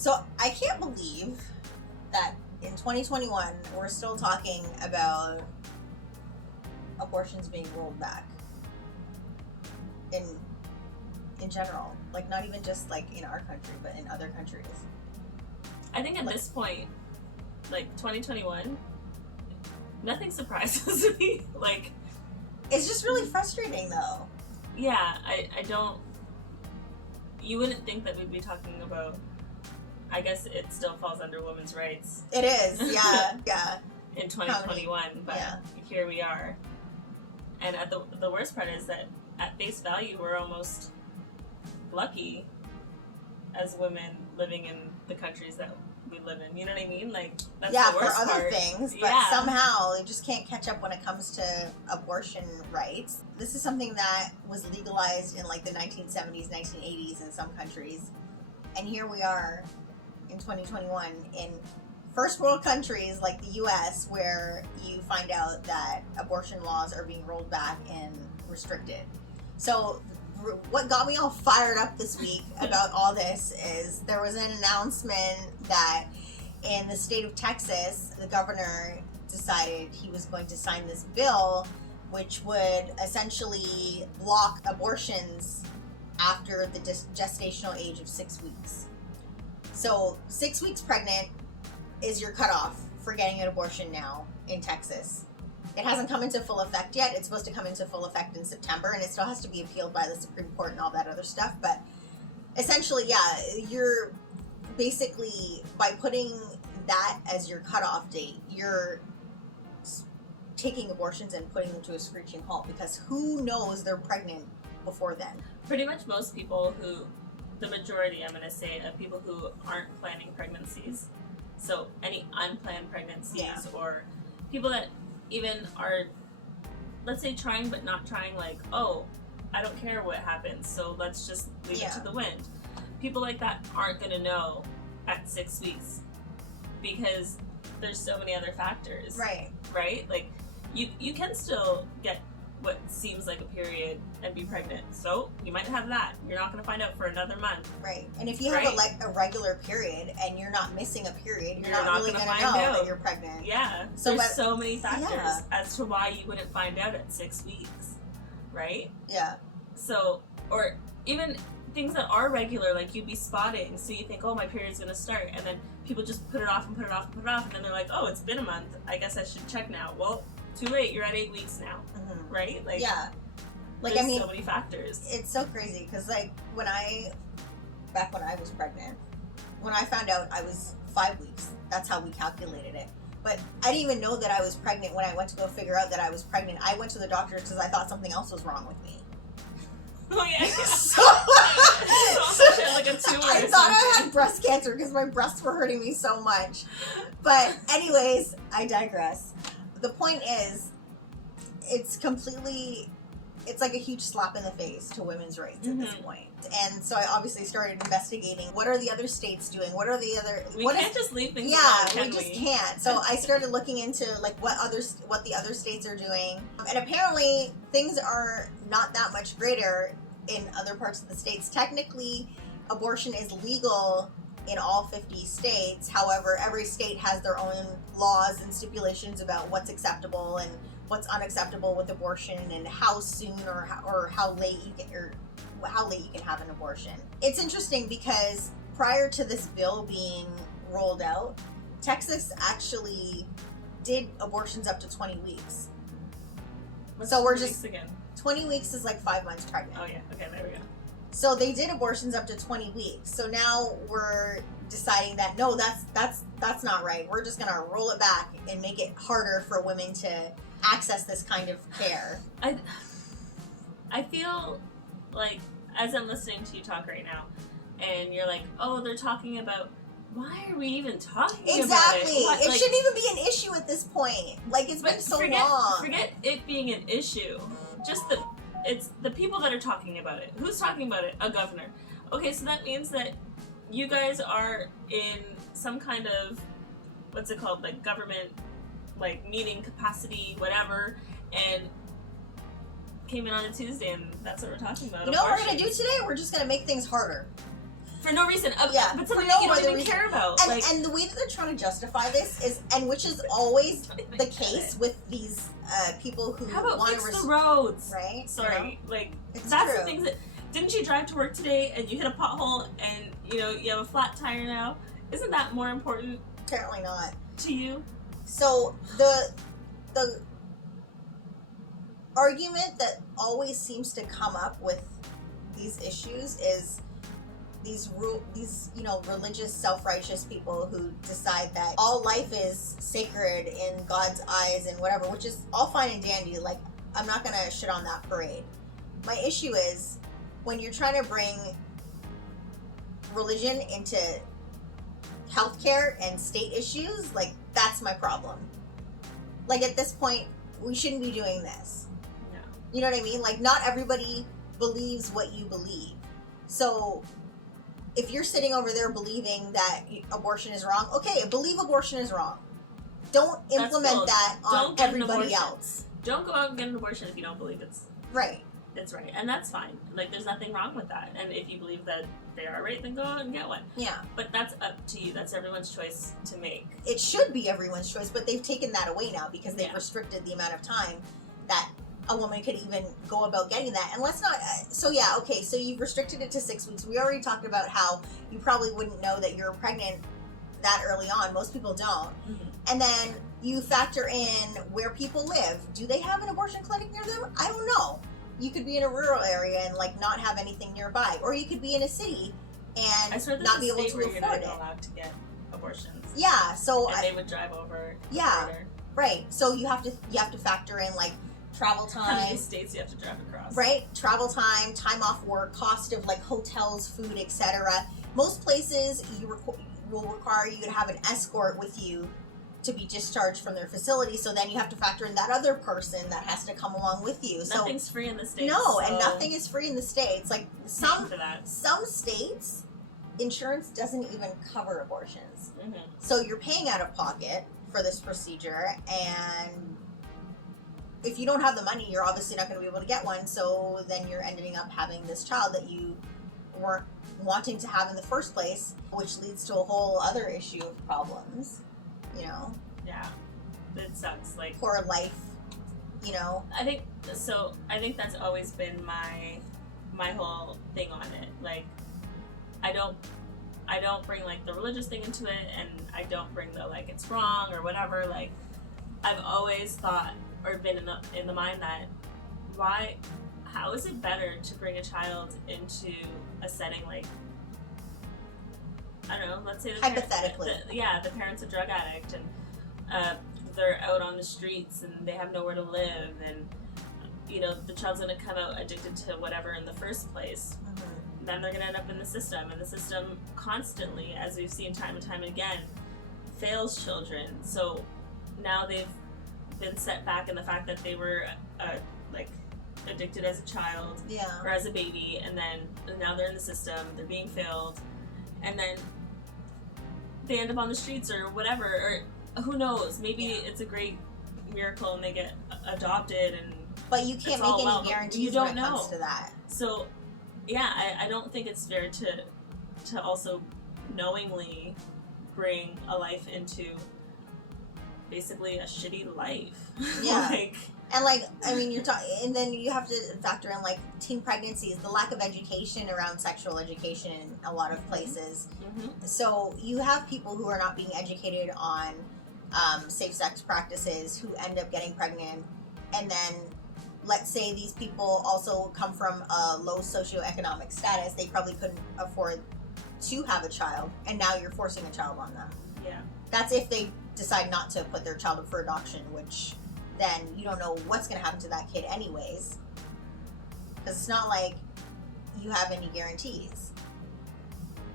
So I can't believe that in 2021 we're still talking about abortions being rolled back in general, like not even just like in our country but in other countries. I think at this point, like 2021, nothing surprises me. Like, it's just really frustrating though. Yeah, I don't, you wouldn't think that we'd be talking about, I guess it still falls under women's rights. It is, yeah, yeah. In 2021, but here we are. And at the worst part is that at face value, we're almost lucky as women living in the countries that we live in. You know what I mean? Like, that's the worst for other part. things, but somehow they just can't catch up when it comes to abortion rights. This is something that was legalized in like the 1970s, 1980s in some countries. And here we are in 2021 in first world countries like the US, where you find out that abortion laws are being rolled back and restricted. So what got me all fired up this week about all this is there was an announcement that in the state of Texas, the governor decided he was going to sign this bill which would essentially block abortions after the gestational age of 6 weeks. So 6 weeks pregnant is your cutoff for getting an abortion now in Texas. It hasn't come into full effect yet. It's supposed to come into full effect in September, and it still has to be appealed by the Supreme Court and all that other stuff. But essentially, you're basically, by putting that as your cutoff date, you're taking abortions and putting them to a screeching halt, because who knows they're pregnant before then? Pretty much most people who, the majority, I'm going to say, of people who aren't planning pregnancies, so any unplanned pregnancies or people that even are, let's say, trying but not trying, like, oh, I don't care what happens, so let's just leave it to the wind. People like that aren't going to know at 6 weeks because there's so many other factors. Right? Like, you can still get what seems like a period and be pregnant. So you might have that. You're not going to find out for another month. Right. And if you have a regular period and you're not missing a period, you're not really going to know that you're pregnant. Yeah. So there's so many factors as to why you wouldn't find out at 6 weeks. Right? Yeah. So, or even things that are regular, like you'd be spotting, so you think, oh, my period's going to start, and then people just put it off and put it off and put it off, and then they're like, oh, it's been a month, I guess I should check now. Well, too late, you're at 8 weeks now. Right? Like, like, there's I mean, so many factors. It's so crazy, because like back when I was pregnant, when I found out I was 5 weeks, that's how we calculated it. But I didn't even know that I was pregnant when I went to go figure out that I was pregnant. I went to the doctor because I thought something else was wrong with me. Oh yeah. So like a tumor. I thought I had breast cancer because my breasts were hurting me so much. But anyways, I digress. The point is, it's like a huge slap in the face to women's rights at this point. And so I obviously started investigating, what are the other states doing? What are the other... We can't just leave things alone, we just can't. So I started looking into like what the other states are doing. And apparently things are not that much greater in other parts of the states. Technically, abortion is legal in all 50 states. However, every state has their own laws and stipulations about what's acceptable and what's unacceptable with abortion, and how soon or how late you can have an abortion. It's interesting because prior to this bill being rolled out, Texas actually did abortions up to 20 weeks. So we're just again. 20 weeks is like 5 months pregnant. Oh yeah, okay, there we go. So they did abortions up to 20 weeks. So now we're deciding that no, that's not right. We're just gonna roll it back and make it harder for women to access this kind of care. I feel like, as I'm listening to you talk right now, and you're like, oh, they're talking about, why are we even talking about it? Exactly. It shouldn't even be an issue at this point. Like, it's been so long. Forget it being an issue. Just it's the people that are talking about it. Who's talking about it? A governor. Okay, so that means that you guys are in some kind of, what's it called, like government, like meeting capacity, whatever, and came in on a Tuesday, and that's what we're talking about. You know what we're going to do today? We're just going to make things harder. For no reason. Yeah, But for something no that you don't other even reason. care about. And the way that they're trying to justify this is, and which is always the case with these people who how about want to fix the roads? Right? Sorry, You know? It's that's true. the things that. Didn't you drive to work today and you hit a pothole and you have a flat tire now? Isn't that more important? Apparently not. To you? So the argument that always seems to come up with these issues is these religious, self-righteous people who decide that all life is sacred in God's eyes and whatever, which is all fine and dandy. Like, I'm not gonna shit on that parade. My issue is when you're trying to bring religion into healthcare and state issues, like, that's my problem. Like, at this point, we shouldn't be doing this. Yeah. You know what I mean? Like, not everybody believes what you believe. So if you're sitting over there believing that abortion is wrong, okay, believe abortion is wrong. Don't implement that on everybody else. Don't go out and get an abortion if you don't believe it's right. It's right. And that's fine. Like, there's nothing wrong with that. And if you believe that they are right, then go out and get one. Yeah. But that's up to you. That's everyone's choice to make. It should be everyone's choice, but they've taken that away now because they've restricted the amount of time that a woman could even go about getting that. And let's not, so you've restricted it to 6 weeks. We already talked about how you probably wouldn't know that you're pregnant that early on. Most people don't. Mm-hmm. And then you factor in where people live. Do they have an abortion clinic near them? I don't know. You could be in a rural area and like not have anything nearby, or you could be in a city and not be able to afford it. You're not allowed to get abortions. Yeah, so they would drive over. Yeah, right. So you have to factor in like travel time. How many states you have to drive across? Right, travel time, time off work, cost of like hotels, food, etc. Most places will require you to have an escort with you to be discharged from their facility, so then you have to factor in that other person that has to come along with you. Nothing's free in the States. No, and nothing is free in the States. Like some states, insurance doesn't even cover abortions. Mm-hmm. So you're paying out of pocket for this procedure, and if you don't have the money, you're obviously not going to be able to get one, so then you're ending up having this child that you weren't wanting to have in the first place, which leads to a whole other issue of problems. Yeah, it sucks. Like, poor life, I think that's always been my whole thing on it. Like, I don't bring like the religious thing into it, and I don't bring the like it's wrong or whatever. Like, I've always thought or been in the mind that how is it better to bring a child into a setting like, I don't know, let's say hypothetically, the parent's a drug addict and they're out on the streets and they have nowhere to live, and the child's going to come out addicted to whatever in the first place. Mm-hmm. Then they're going to end up in the system, and the system constantly, as we've seen time and time again, fails children. So now they've been set back in the fact that they were addicted as a child or as a baby, and then now they're in the system, they're being failed, and then they end up on the streets or whatever, or who knows, maybe it's a great miracle and they get adopted, but you can't make any guarantees when it comes to that. So I don't think it's fair to also knowingly bring a life into basically a shitty life. Yeah. You're talking, and then you have to factor in like teen pregnancies, the lack of education around sexual education in a lot of places. Mm-hmm. So you have people who are not being educated on safe sex practices who end up getting pregnant, and then let's say these people also come from a low socioeconomic status. They probably couldn't afford to have a child, and now you're forcing a child on them. Yeah. That's if they decide not to put their child up for adoption, which then you don't know what's going to happen to that kid anyways. Because it's not like you have any guarantees.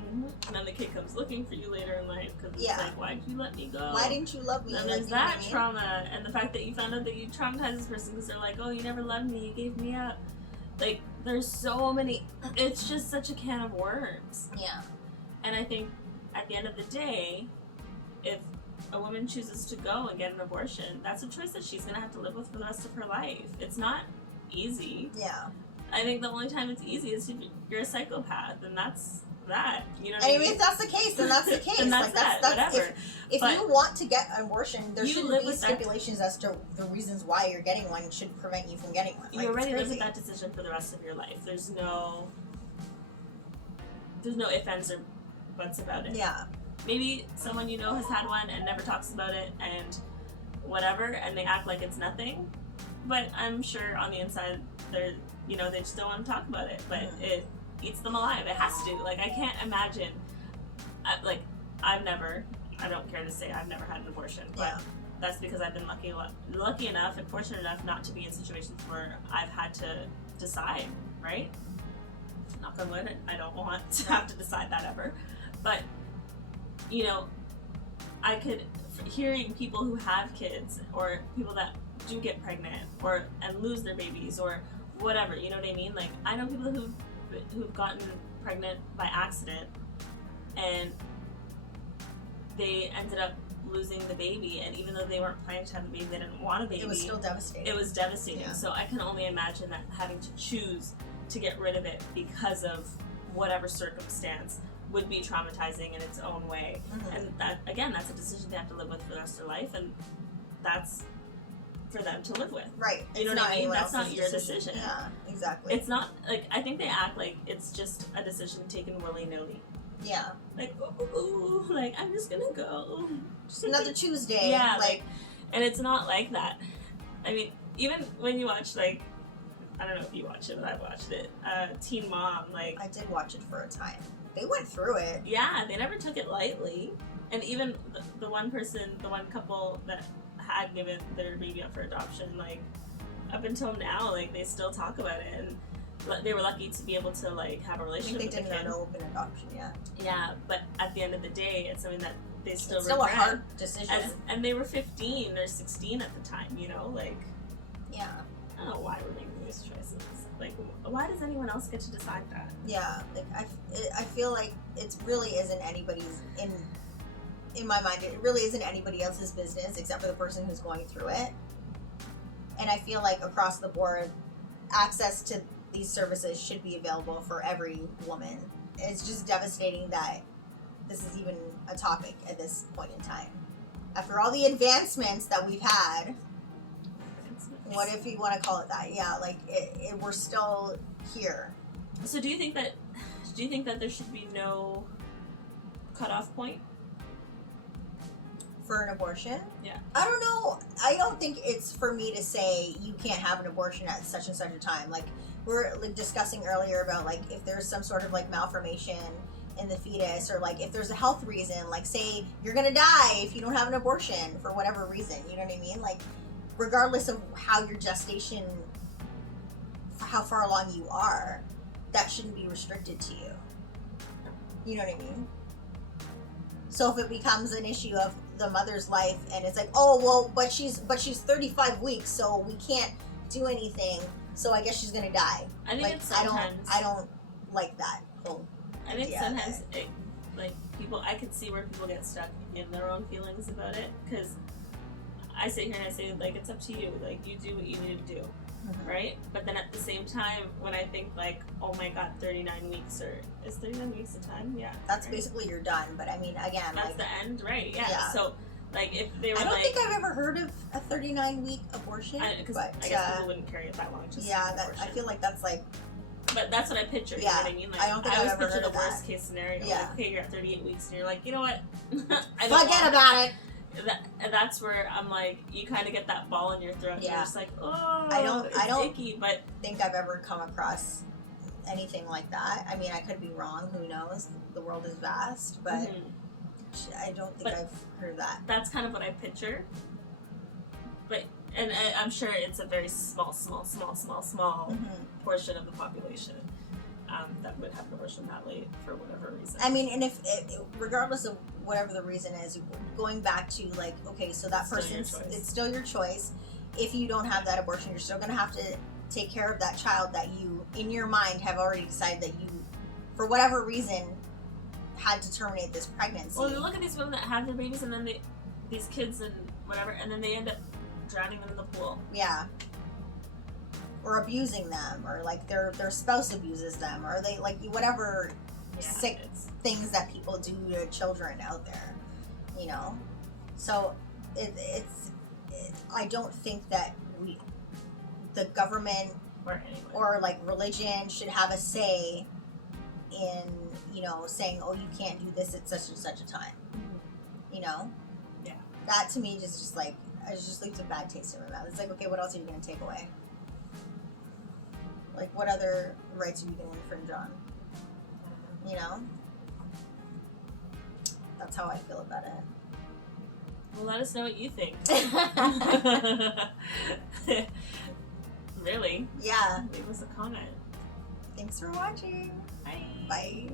Mm-hmm. And then the kid comes looking for you later in life because it's like, why did you let me go? Why didn't you love me? And there's that trauma, and the fact that you found out that you traumatized this person because they're like, oh, you never loved me, you gave me up. Like, there's so many, it's just such a can of worms. Yeah. And I think at the end of the day, if a woman chooses to go and get an abortion, that's a choice that she's going to have to live with for the rest of her life. It's not easy. Yeah. I think the only time it's easy is if you're a psychopath, and that's that. You know what And I mean? if that's the case, then that's the case. Then that's like, that, that's whatever. If But you want to get an abortion, there you shouldn't live be with that- stipulations as to the reasons why you're getting one should prevent you from getting one. You already live with that decision for the rest of your life. There's no ifs, ands, or buts about it. Yeah. Maybe someone you know has had one and never talks about it and whatever, and they act like it's nothing. But I'm sure on the inside, they just don't want to talk about it. But it eats them alive. It has to. Like, I can't imagine. I don't care to say I've never had an abortion, but that's because I've been lucky enough and fortunate enough not to be in situations where I've had to decide, right? Knock on wood, I don't want to have to decide that ever. But, hearing people who have kids or people that do get pregnant and lose their babies or whatever, you know what I mean? Like, I know people who've gotten pregnant by accident and they ended up losing the baby, and even though they weren't planning to have a baby, they didn't want a baby. It was still devastating. It was devastating. Yeah. So I can only imagine that having to choose to get rid of it because of whatever circumstance would be traumatizing in its own way. Mm-hmm. And that, again, that's a decision they have to live with for the rest of their life, and that's for them to live with. Right. You know what I mean? That's not your decision. Yeah, exactly. It's not, like, I think they act like it's just a decision taken willy-nilly. Yeah. Like, ooh, like, I'm just gonna go. Just another Tuesday. Yeah, like, and it's not like that. I mean, even when you watch, like, I don't know if you watch it, but I watched it, Teen Mom, like... I did watch it for a time. They went through it. Yeah, they never took it lightly. And even the one couple that had given their baby up for adoption, like, up until now, like, they still talk about it, and they were lucky to be able to, like, have a relationship with the kid. They didn't know open adoption yet. Yeah, but at the end of the day, it's something that they still it's still regret. a hard decision. And they were 15 or 16 at the time, like... Yeah. I don't know why we're making these choices. Like, why does anyone else get to decide that? Yeah, like, I feel like it really isn't anybody's, in my mind, it really isn't anybody else's business except for the person who's going through it. And I feel like across the board, access to these services should be available for every woman. It's just devastating that this is even a topic at this point in time. After all the advancements that we've had, what if you want to call it that? Yeah, like we're still here. So do you think that there should be no cutoff point for an abortion? Yeah. I don't know. I don't think it's for me to say you can't have an abortion at such and such a time. Like we were discussing earlier about like if there's some sort of like malformation in the fetus, or like if there's a health reason, like say you're gonna die if you don't have an abortion for whatever reason. You know what I mean? Like regardless of how your gestation, how far along you are, that shouldn't be restricted to you. You know what I mean? So if it becomes an issue of the mother's life and it's like, oh well, but she's 35 weeks, so we can't do anything, so I guess she's gonna die. I think like, it's sometimes I don't like that whole I think idea. sometimes I could see where people get stuck in their own feelings about it, because I sit here and I say, like, it's up to you, like, you do what you need to do. Mm-hmm. Right? But then at the same time, when I think like, oh my god, 39 weeks, or is 39 weeks the time? Yeah. That's right? basically you're done, but I mean, again, that's like, the end, right? Yeah. So, like, if they were I don't like... think I've ever heard of a 39-week abortion. Because I guess people wouldn't carry it that long. I feel like that's like... But that's what I picture, you yeah, know what I mean? Like, I don't think I always I've ever picture heard the of worst that. case scenario. Yeah. Like, okay, you're at 38 weeks, and you're like, you know what? Forget about it! That's where I'm like, you kind of get that ball in your throat, and you're just like, oh, I don't icky, but think I've ever come across anything like that. I mean, I could be wrong, who knows? The world is vast, but I don't think I've heard of that. That's kind of what I picture. But, and I'm sure it's a very small portion of the population that would have an abortion that late for whatever reason. I mean, and if regardless of whatever the reason is, going back to like, okay, so that person's, it's still your choice. If you don't have that abortion, you're still going to have to take care of that child that you, in your mind, have already decided that you, for whatever reason, had to terminate this pregnancy. Well, you look at these women that have their babies, and then these kids and whatever, and then they end up drowning them in the pool. Yeah. Or abusing them, or like their spouse abuses them, or they like whatever. sick things that people do to children out there, you know? So I don't think that the government or like religion should have a say in, you know, saying, oh, you can't do this at such and such a time. You know? Yeah. That to me just like, it just leaves a bad taste in my mouth. It's like, okay, what else are you going to take away? Like, what other rights are you going to infringe on? You know? That's how I feel about it. Well, let us know what you think. Really? Yeah. Leave us a comment. Thanks for watching. Bye. Bye.